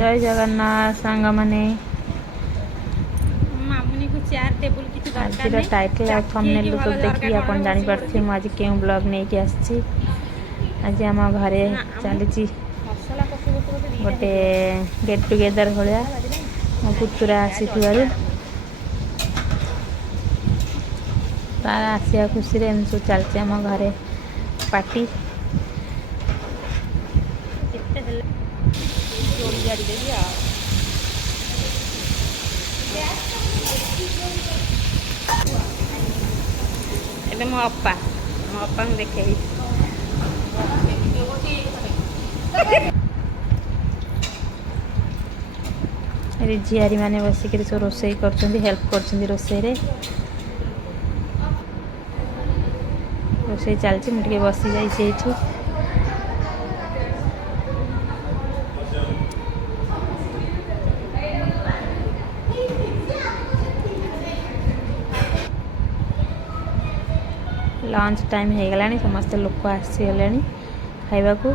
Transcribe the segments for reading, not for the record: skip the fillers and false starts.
जय जगन्नाथ सांग माने मामुनी को चेयर टेबल किसी दरकार आज नहीं टाइटल और थंबनेल तो देखिए अपन जानी पारथि मु आज केउ ब्लॉग नहीं के आछि। आज आम घरे चली मसला कषु गोटे गेट टुगेदर भाया मो पुतुरा आसी तार आसिया खुशी रे एम सब चलते आम घरे पार्टी ଏବେ ମୋ ଅପାଙ୍କୁ ଦେଖେଇବି। झियारी मैंने बसिक सब रोसई कर हेल्प कर रोसई रोसई चलती मुझे बसी जाइए लंच टाइम हो गला समस्ते लोक आसीगले खाइबा को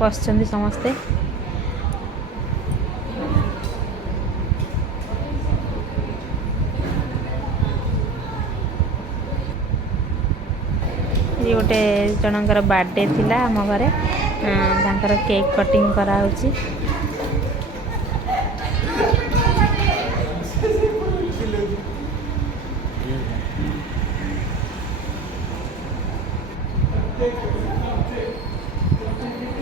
बसचंदी समस्ते ये गोटे जनकर बर्थडे थिला आम घरे तांकर केक कटिंग करा होची।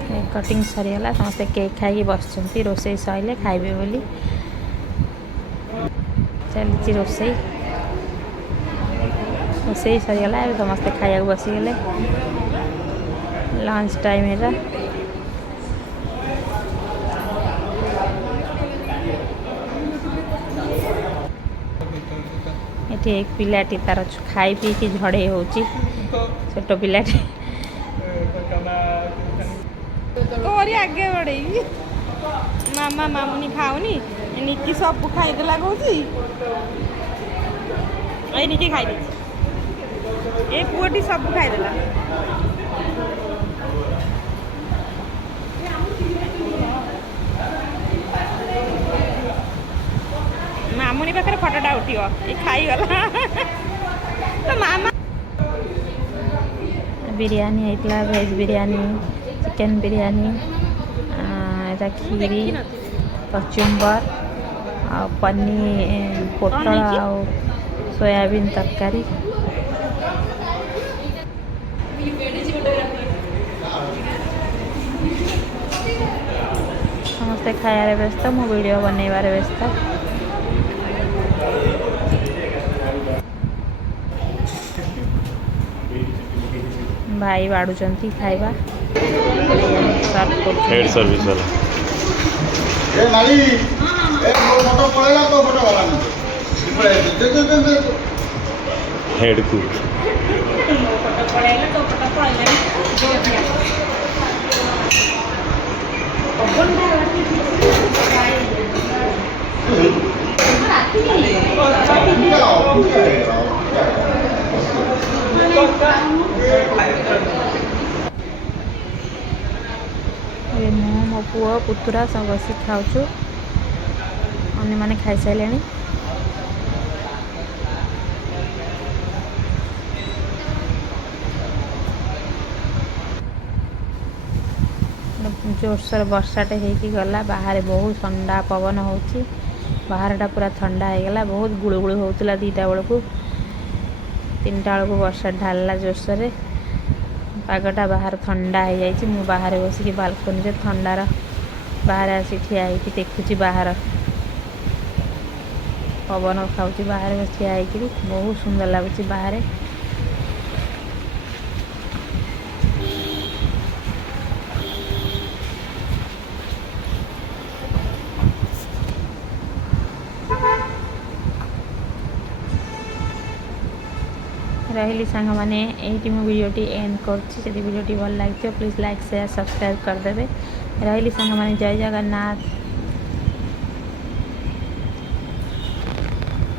केक कटिंग सरीगला समस्ते केक खाई बसचंती रोसई सइले खाइबे बोली चली रोसई रोसई सरीगला समस्ते खाया बसीगले लंच टाइम है। ये एक पिलाटी तार खाई पी कि झड़े हो छोट पिलाटी आगे बढ़ेगी मामा मामुनी खाऊनी निकी सब खाईदेला कौची निकी खाई ए पुअटी सब खाईदेला मामुनी पाखे फटोटा उठियो ये खाईगला तो मामा बिरयानी होता वेज बिरयानी चिकेन बिरयानी खीरी कचुम्बर आ पनीर पोटल आ सोयाबीन तरकारी समस्ते खायार व्यस्त मो वीडियो बनइबार व्यस्त भाई बाड़ुचंती खाइबा हेड सर्विस वाला ए माली ए फोटो पड़ेगा तो फोटो वाला दे हेड कुक फोटो पड़ेगा तो फोटो पड़ेगा मु मो पुओ पुतुरा सब बस खाऊँ अन्य मैंने खाई सारे जोरसोर वर्षाटे होगी गला बाहर बहुत ठंडा पवन हो बाहरटा पूरा ठंडा हो गला बहुत गुड़गुड़ होता 2टा बेलू 3टा बेलू वर्षा ढाला जोरसोर पागटा बाहर ठंडा हो जाए मु बाहर बसिक बालकनी रे ठंडार बाहर आसी ठिया होगी देखुची बाहर पवन खाऊँ बाहर बस ठिया होगी बहुत सुंदर लगुच बाहर रही सांग मैंने यही मो वीडियोटी एंड कर वीडियोटी भल लगी प्लीज लाइक शेयर सब्सक्राइब करदे रही सांग मैंने जय जगन्नाथ।